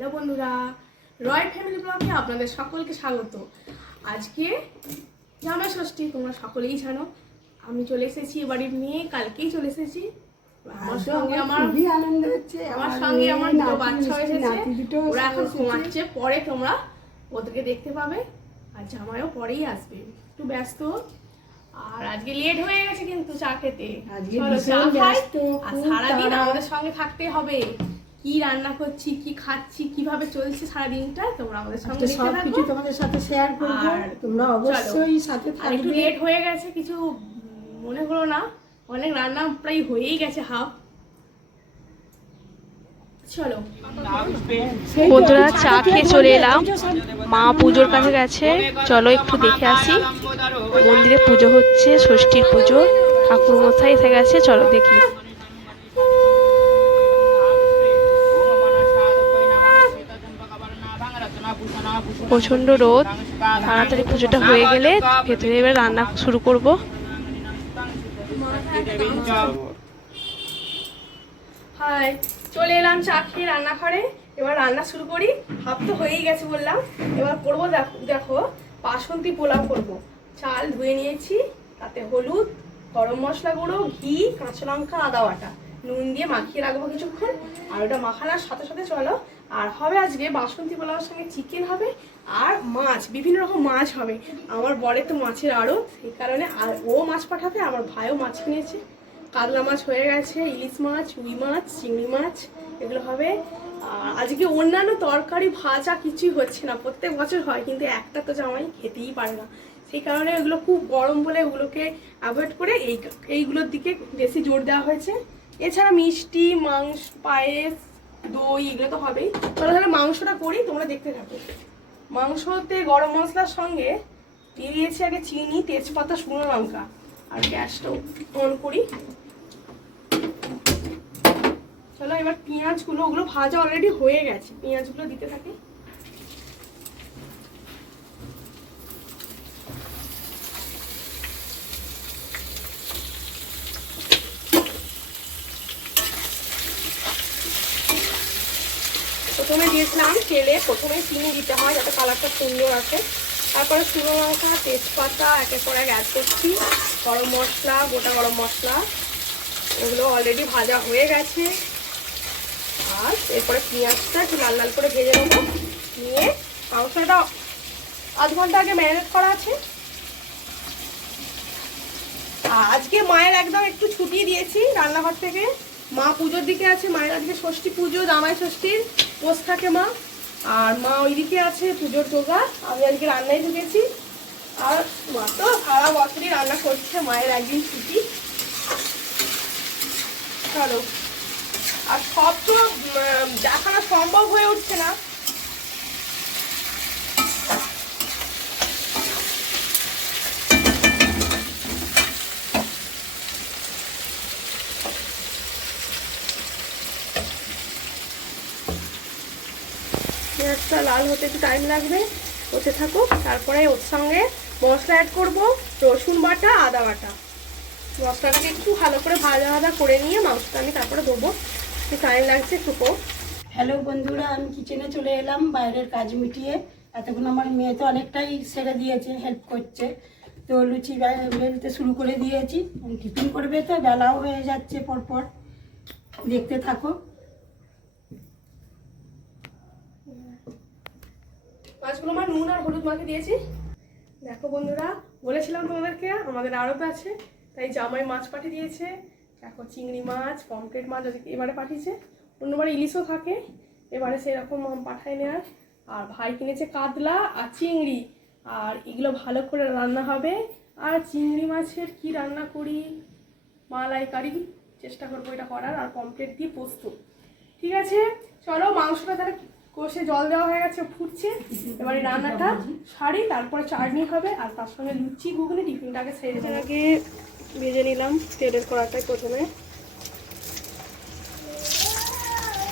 Hello বন্ধুরা, রয় family ব্লগে আপনাদের সকলকে স্বাগত। আজকে জামাই ষষ্ঠী, তোমরা সকলেই জানো। আমি চলে এসেছি বাড়ির মেয়ে, কালকেই চলে এসেছি। আমার সঙ্গে আমার আনন্দ হচ্ছে, আমার সঙ্গে আমার দুটো বাচ্চা এসেছে, ওরা এখন ঘুমাচ্ছে। পরে তোমরা ওদেরকে দেখতে পাবে, আর জামাইও পরেই আসবে, একটু ব্যস্ত। আর আজকে লেট হয়ে গেছে কিন্তু চা খেতে। আর সারাদিন আমাদের সঙ্গে থাকতে হবে। কি রান্না করছি, কি খাচ্ছি, কিভাবে চলছে সারাদিনটা তোমরা আমাদের সঙ্গে দেখতে থাকো। তোমাদের সাথে শেয়ার করব, তোমরা অবশ্যই সাথে থাকবে। একটু লেট হয়ে গেছে, কিছু মনে হলো না, অনেক রান্না প্রায় হয়েই গেছে হাফ। চলো বন্ধুরা, চা খেয়ে চলে এলাম। মা পুজোর কাছে গেছে, চলো একটু দেখে আসি। মন্দিরে পুজো হচ্ছে, ষষ্ঠীর পুজো। ঠাকুর মশাই এসে গেছে, চলো দেখি। প্রচন্ড রোদ, তাড়াতাড়ি পুজোটা হয়ে গেলে ভেতরে এবার রান্না শুরু করব। হাই, চলে এলাম চা খেয়ে রান্নাঘরে। এবার রান্না শুরু করি। হাফ তো হয়েই গেছে বললাম। এবার করবো, দেখো বাসন্তী পোলাও করবো। চাল ধুয়ে নিয়েছি, তাতে হলুদ, গরম মশলা গুঁড়ো, ঘি, কাঁচা লঙ্কা, আদা বাটা, নুন দিয়ে মাখিয়ে রাখবো কিছুক্ষণ। আর ওটা মাখানোর সাথে সাথে চলো, আর হবে আজকে বাসন্তী পোলাওর সঙ্গে চিকেন হবে আর মাছ, বিভিন্ন রকম মাছ হবে। আমার বরের তো মাছের আরও, সেই কারণে আর ও মাছ পাঠাবে, আমার ভাইও মাছ কিনেছে। কাতলা মাছ হয়ে গেছে, ইলিশ মাছ, রুই মাছ, চিংড়ি মাছ, এগুলো হবে। আজকে অন্যান্য তরকারি ভাজা কিছুই হচ্ছে না। প্রত্যেক বছর হয়, কিন্তু একটা তো জামাই খেতেই পারে না, সেই কারণে এগুলো খুব গরম বলে এগুলোকে অ্যাভয়েড করে এইগুলোর দিকে বেশি জোর দেওয়া হয়েছে। এছাড়া মিষ্টি, মাংস, পায়েস, দই, এগুলো তো হবেই। তাহলে মাংসটা করি, তোমরা দেখতে থাকো। মাংসতে গরম মশলার সঙ্গে দিয়ে দিয়েছি আগে চিনি, তেজপাতা, শুকনো লঙ্কা। আর গ্যাসটা অন করি। চলো এবার পেঁয়াজগুলো, ওগুলো ভাজা অলরেডি হয়ে গেছে, পেঁয়াজগুলো দিতে থাকি। প্রথমে দিয়েছিলাম তেলে, প্রথমে চিনি দিতে হয় যাতে কালারটা সুন্দর আসে। তারপরে শুকনো লঙ্কা, তেজপাতা একের পর এক অ্যাড করছি। গরম মশলা, গোটা গরম মশলা, এগুলো অলরেডি ভাজা হয়ে গেছে। আর এরপরে পেঁয়াজটা একটু লাল লাল করে ভেজে নেবো। নিয়ে মাংসটা আধ ঘন্টা আগে ম্যারিনেট করা আছে। আজকে মায়ের একদম একটু ছুটি দিয়েছি রান্নাঘর থেকে। মা পুজোর দিকে আছে, মায়ের আজকে ষষ্ঠী পুজো, জামাই ষষ্ঠীর পোষ থাকে মা। আর মা ওইদিকে আছে পুজোর জোগাড়, আমি আজকে রান্নায় ঢুকেছি। আর মা তো সারা বছরই রান্না করছে, মায়ের একদিন ছুটি। চলো, আর সব তো দেখানো সম্ভব হয়ে উঠছে না। পেঁয়াজটা লাল হতে একটু টাইম লাগবে, হতে থাকুক। তারপরে ওর সঙ্গে মশলা অ্যাড করবো, রসুন বাটা, আদা বাটা। মশলাটাকে একটু ভালো করে ভাজা ভাজা করে নিয়ে মাংসটা আমি তারপরে দেবো। একটু টাইম লাগছে, একটু কম। হ্যালো বন্ধুরা, আমি কিচেনে চলে এলাম বাইরের কাজ মিটিয়ে। এতক্ষণ আমার মেয়ে তো অনেকটাই সেরে দিয়েছে, হেল্প করছে। তো লুচি বেলতে শুরু করে দিয়েছি। টিফিন করবে তো, বেলাও হয়ে যাচ্ছে পরপর। দেখতে থাকো। মাছগুলো আমার নুন আর হলুদ মাখিয়ে দিয়েছি। দেখো বন্ধুরা, বলেছিলাম তোমাদেরকে আমাদের আড়ত আছে, তাই জামাই মাছ পাঠিয়ে দিয়েছে। দেখো চিংড়ি মাছ, পমফ্রেট মাছ এবারে পাঠিয়েছে। অন্যবারে ইলিশও থাকে, এবারে সেরকম পাঠায় নেওয়ার। আর ভাই কিনেছে কাতলা আর চিংড়ি, আর এগুলো ভালো করে রান্না হবে। আর চিংড়ি মাছের কি রান্না করি, মালাইকারি চেষ্টা করবো এটা করার, আর পমফ্রেট দিয়ে পোস্ত। ঠিক আছে, চলো মাংসটা তাহলে কষে জল দেওয়া হয়ে গেছে, ফুটছে। এবারে রান্নাটা সারি, তারপরে চাটনি হবে, আর তার সঙ্গে লুচি, ঘুগনি। টিফিনটাকে সেরে আগে ভেজে নিলাম তেলের কড়াটায়। প্রথমে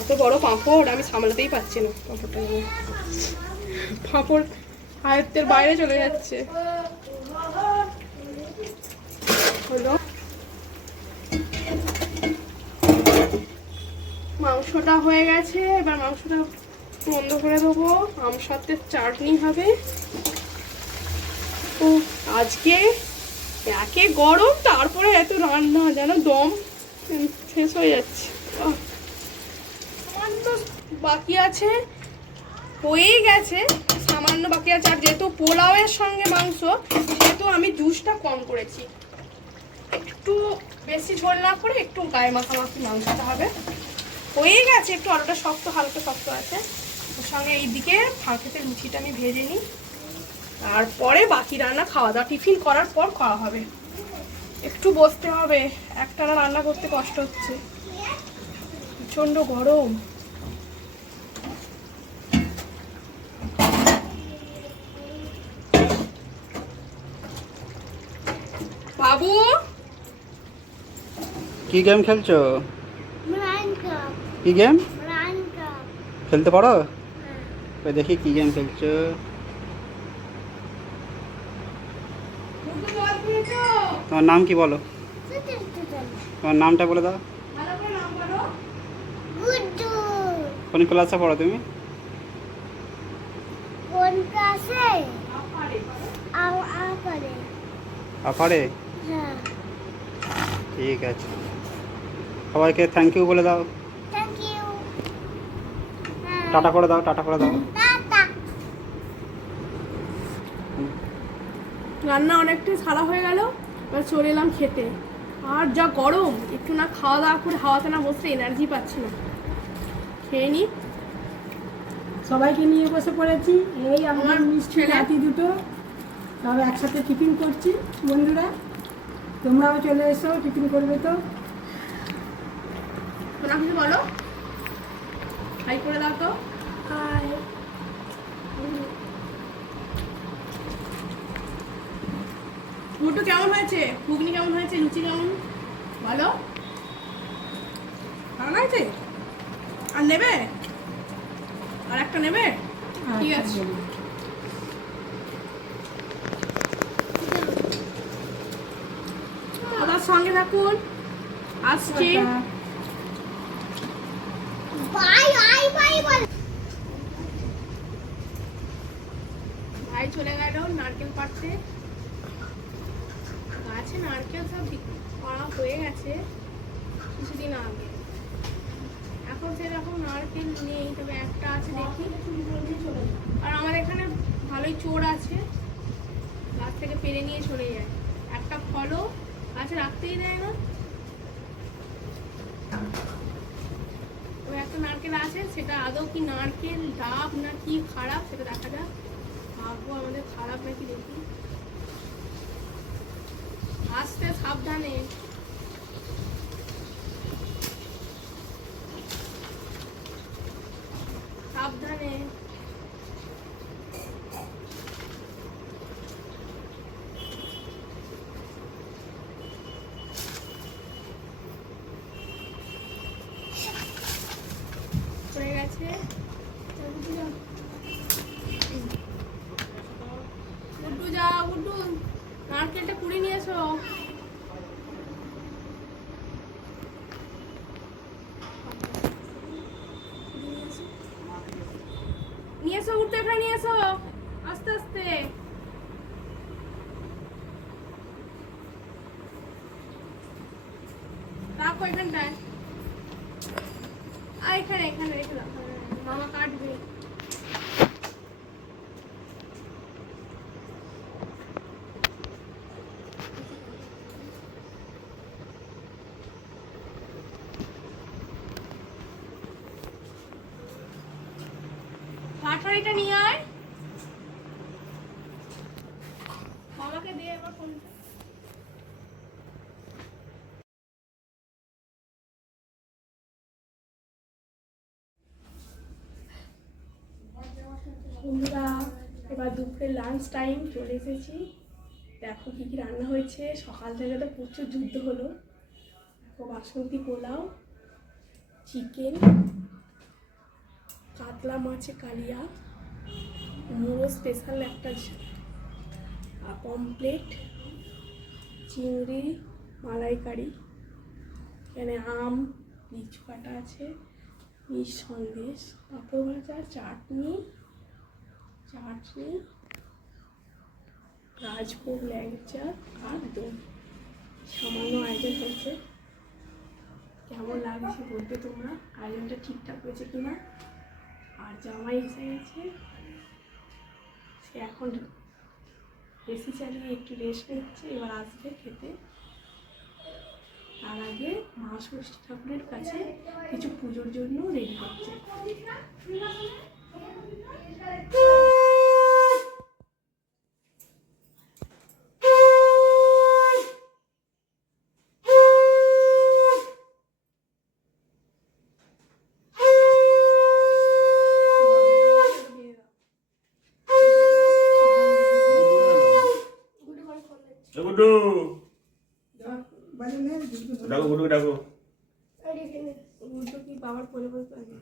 এত বড় পাঁপড় আমি সামলাতেই পারছি না, পাঁপড়টা পাঁপড় আয়ত্তের বাইরে চলে যাচ্ছে। হলো মাংসটা হয়ে গেছে, এবার মাংসটা বন্ধ করে দেবো। আম সাথে চাটনি হবে। ও আজকে একে গরম, তারপরে এত রান্না, যেন দম শেষ হয়ে যাচ্ছে। আমার তো বাকি আছে, হয়েই গেছে, সামান্য বাকি আছে। আর যেহেতু পোলাওয়ের সঙ্গে মাংস, সেহেতু আমি জুসটা কম করেছি। একটু বেশি ঝোল না করে একটু গায়ে মাখামাখি মাংসটা হবে। হয়েই গেছে, একটু আলুটা শক্ত, হালকা শক্ত আছে। ওর সঙ্গে এইদিকে ফাঁকেতে লুচিটা আমি ভেজে নিই, তারপরে বাকি রান্না খাওয়া দাওয়া টিফিন করার পর করা হবে। একটু বসতে হবে, একটানা রান্না করতে কষ্ট হচ্ছে, প্রচণ্ড গরম। বাবু কি গেম খেলছো? কি গেম খেলতে পারো? ওই দেখি কি গেম খেলছো। তোমার নাম কি বলো? তোমার নামটা বলে দাও। কোন ক্লাসে পড়ো তুমি? আপারে? ঠিক আছে, সবাইকে থ্যাংক ইউ বলে দাও। টাটা করে দাও, টাটা করে দাও। রান্না অনেকটাই ছাড়া হয়ে গেল, এবার চলে এলাম খেতে। আর যা গরম, একটু না খাওয়া দাওয়া করে হাওয়াতে না বসতে এনার্জি পাচ্ছি না। খেয়ে নি। সবাইকে নিয়ে বসে পড়েছি। এই আমার আমার মিষ্টি ছেলে। নাতি দুটো সব একসাথে টিফিন করছি। বন্ধুরা, তোমরাও চলে এসো, টিফিন করবে তো। তোমরা কিছু বলো, হাই করে দাও তো। মুটু কেমন হয়েছে? ঘুগনি কেমন হয়েছে? লুচি কেমন? বলো। ভালো হয়েছে? আর নেবে? আর একটা নেবে? ঠিক আছে। আমার সঙ্গে থাকুন, আসছি। ভাই চলে গেল নারকেল পাড়তে। গাছে নারকেল সব পাড়া হয়ে গেছে কিছুদিন আগে। এখন সেরকম নারকেল নেই, তবে একটা আছে দেখি। আর আমাদের এখানে ভালোই চোর আছে, গাছ থেকে পেরে নিয়ে চলে যায়। একটা ফলও গাছে রাখতেই দেয় না। ওই একটা নারকেল আছে, সেটা আদৌ কি নারকেল ডাব না কি খারাপ সেটা দেখা যাক। ভাববো আমাদের খারাপ নাকি দেখি। আস্তে সাবধানে। সাবধানে। হয়ে গেছে। গুড্ডু যা, গুড্ডু নারকেলটা কুড়ি নিয়ে এসো। নিয়ে এসো গুড্ডু, এখানে নিয়ে এসো, আস্তে আস্তে। রাখো এখানটায়। এখানে এখানে রেখে দাও, মামা কাটবে। বাটারিটা নিয়ে আয়, মামাকে দিয়ে এবার ফোনটা। বন্ধুরা, এবার দুপুরে লাঞ্চ টাইম চলে এসেছি। দেখো কি কি রান্না হয়েছে। সকাল থেকে তো প্রচুর যুদ্ধ হলো। দেখো বাসন্তী পোলাও, চিকেন, কাতলা মাছে কালিয়া, মুড়ো স্পেশাল একটা পমপ্লেট, চিংড়ি মালাইকারি, এখানে আম লিচু কাটা আছে, মিষ্টি সন্দেশ, পাঁপড় ভাজা, চাটনি, রাজভোগ, ল্যাংচা আর দই। সামান্য আয়োজন হয়েছে। কেমন লাগছে বলতে তোমরা, আয়োজনটা ঠিকঠাক হয়েছে কিনা। আর জামাই এসে গেছে, সে এখন এসি চালিয়ে একটু রেস্ট নিচ্ছে, এবার আসবে খেতে। তার আগে মা ষষ্ঠী ঠাকুরের কাছে কিছু পুজোর জন্য রেডি হচ্ছে। গুড্ডু ডাকো, গুড্ডুকে ডাকো। উল্টো কি বাবার কোলে বসতে হবে?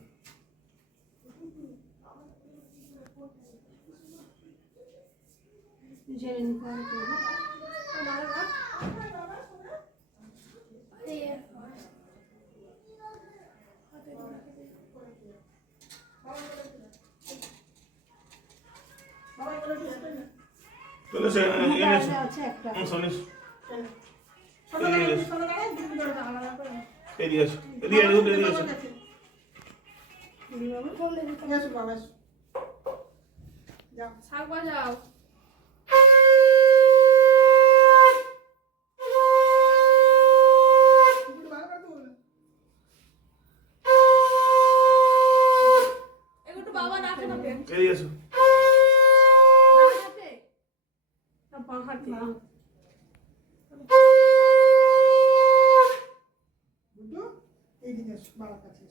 চলে এসে এনে এসো। আছে একটা সোনিস আলাদা করে এদিকে এসো, এদিকে এসো, এদিকে এসো। শাক বাজাও। একটু বাবা ডাকে না কেন? এদিকে এসো। ডাকে না বাঁ হাতে।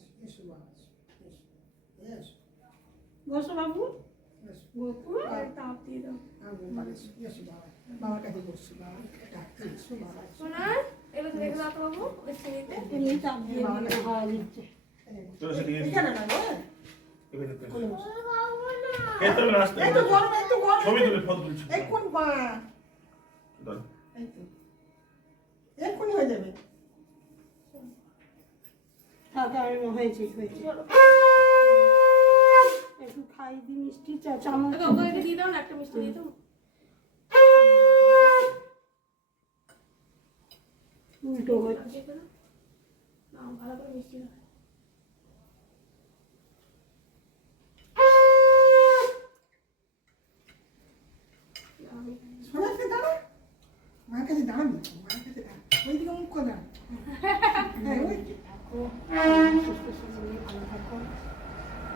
বসো বাবু। গোকুল আর তাপ দিয়ে দাও। শোনা এগুলো দেখে দাও তো বাবু, ওই চিনিতে। এমনি চাপ দিয়ে হাওয়া দিচ্ছে। চলো সেদিকে এসো। এখানে এসো। খেতে হবে না, আসতে হবে। ছবি তুলে ফটো তুলছি। দাঁড়াও। থাক আর হয়েছে একটু খাই দি মিষ্টি চামচ ওকে দিয়ে দাও না, একটা মিষ্টি দিয়ে দাও। উল্টো হচ্ছে। না ভালো করে মিষ্টি দাও।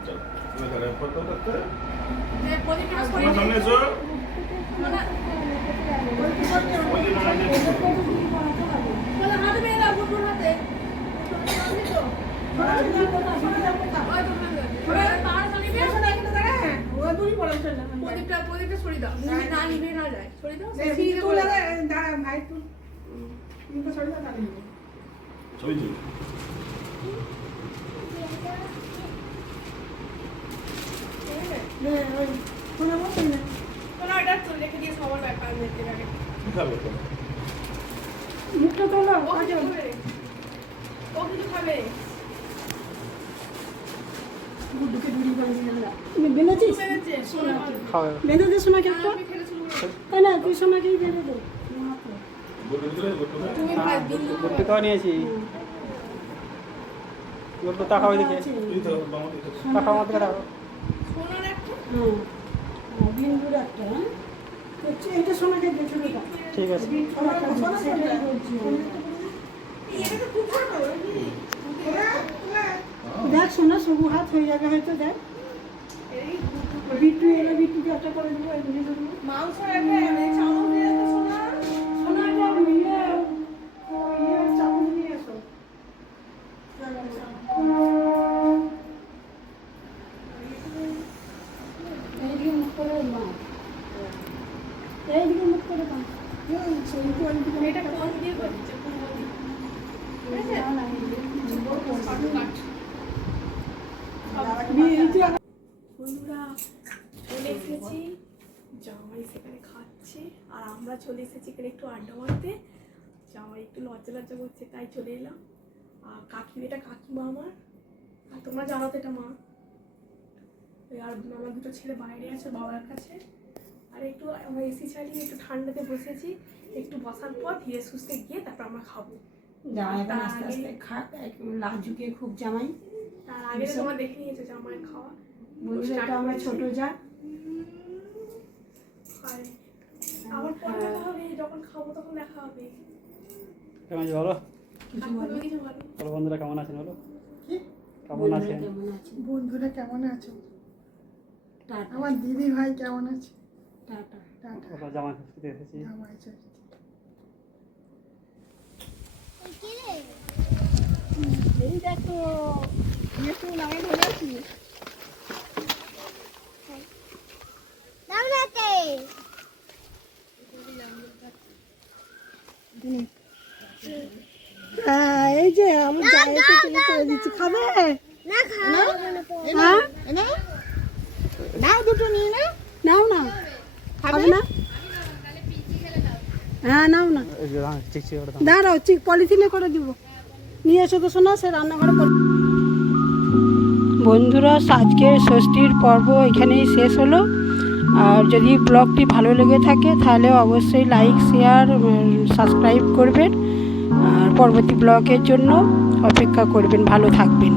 চলো, তুমি এখানে ফটো করতে। প্রদীপ নাচ করে তোমার সামনে এসো। না ওই যে মামা যে- বলে হাতে মেরে দাও, গুড্ডুর হাতে। প্রদীপটা সরিয়ে দাও, না নিভে না যায়, সরিয়ে দাও। ছবি তুলি। শোনো, এটা তো রেখে দিয়ে সবার ব্যাপার দেখতে লাগে। কি খাবে তো? মুখটা তোলো ও কিছু খাবে, ও কিছু খাবে। গুড্ডুকে দূরি করে দিয়ে দাও। তুমি বেঁধেছিস? বেড়েছে, শোনো খাওয়া বেঁধে দে সোনাকে একটা। আমি খেলে শুরু করে দাও। তাই না তুই সোনাকেই বেঁধে দে। গুড্ডু তুলে, গুড্ডু তুলে। তুমি ভাই বিন্দু করে গুড্ডু খাওয়া নিয়েছি। গুড্ডু তাকাও এদিকে, তুই তো মামা দিকে। তাকাও আমাদের তাকাও। শোনার একটা বিন্দুর একটা হ্যাঁ এটা সোনাকে দে ছবিটা। ঠিক আছে। সেটাই বলছি আমি। এটা তো খুব ছোট। দেখ সোনা সবু হাত হয়ে যাবে হয়তো দেখ এই বিট্টু এলে বিট্টুকে একটা করে দেবো এমনি দেবো মাংস রাখবে, চাউল দিয়ে রাখবে শোনা। সোনাটা চামচ নিয়ে এসো এইদিকে মুখ করে মা এইদিকে মুখ করে মা এটা কোন দিয়ে করছে, কোন দিয়ে? ঠিক আছে? বন্ধুরা চলে এসেছি, জামাই সেখানে খাচ্ছে আর আমরা চলে এসেছি এখানে একটু আড্ডা মারতে। জামাই একটু লজ্জা লজ্জা করছে তাই চলে এলাম। আর কাকি, এটা কাকিমা আমার, আর তোমরা জানো তো এটা মা। আর আমার দুটো ছেলে বাইরে আছে বাবার কাছে। আর একটু আমরা এসি চালিয়ে একটু ঠান্ডাতে বসেছি, একটু বসার পর ধীরে সুস্থে গিয়ে তারপর আমরা খাবো। জামাই এখন আস্তে আস্তে খাক, লাজুকে খুব জামাই। তার আগে তো তোমরা দেখে নিয়েছো জামাইয়ের খাওয়া। বন্ধুরা এটা আমার ছোট যা। আর আবার পরে দেখা হবে, যখন খাবো তখন দেখা হবে। কেমন আছো বলো? কিছু ভালো। বলো বন্ধুরা কেমন আছেন বলো? কি? কেমন বন্ধুরা আছেন? কেমন আছেন? বন্ধুরা কেমন আছো? টাটা আমার দিদি ভাই কেমন আছে? টাটা। টাটা। ওরা জামাই ষষ্ঠীতে এসেছি। জামাই ষষ্ঠী। এই দেখো একটু নামে ধরে আছি। হ্যাঁ, এই যে আমার জামাইকে তুমি করে দিচ্ছি, খাবে? হ্যাঁ? নাও দুটো নিয়ে নাও না, খাবে না? হ্যাঁ নাও না, এই যে চিকচিক করে দাও। দাঁড়াও পলিথিনে করে দিব, নিয়ে এসো তো শোনা, সে রান্নাঘরে। বন্ধুরা আজকের ষষ্ঠীর পর্ব এখানেই শেষ হলো। আর যদি ব্লগটি ভালো লেগে থাকে তাহলে অবশ্যই লাইক শেয়ার সাবস্ক্রাইব করবেন। আর পরবর্তী ব্লগের জন্য অপেক্ষা করবেন। ভালো থাকবেন।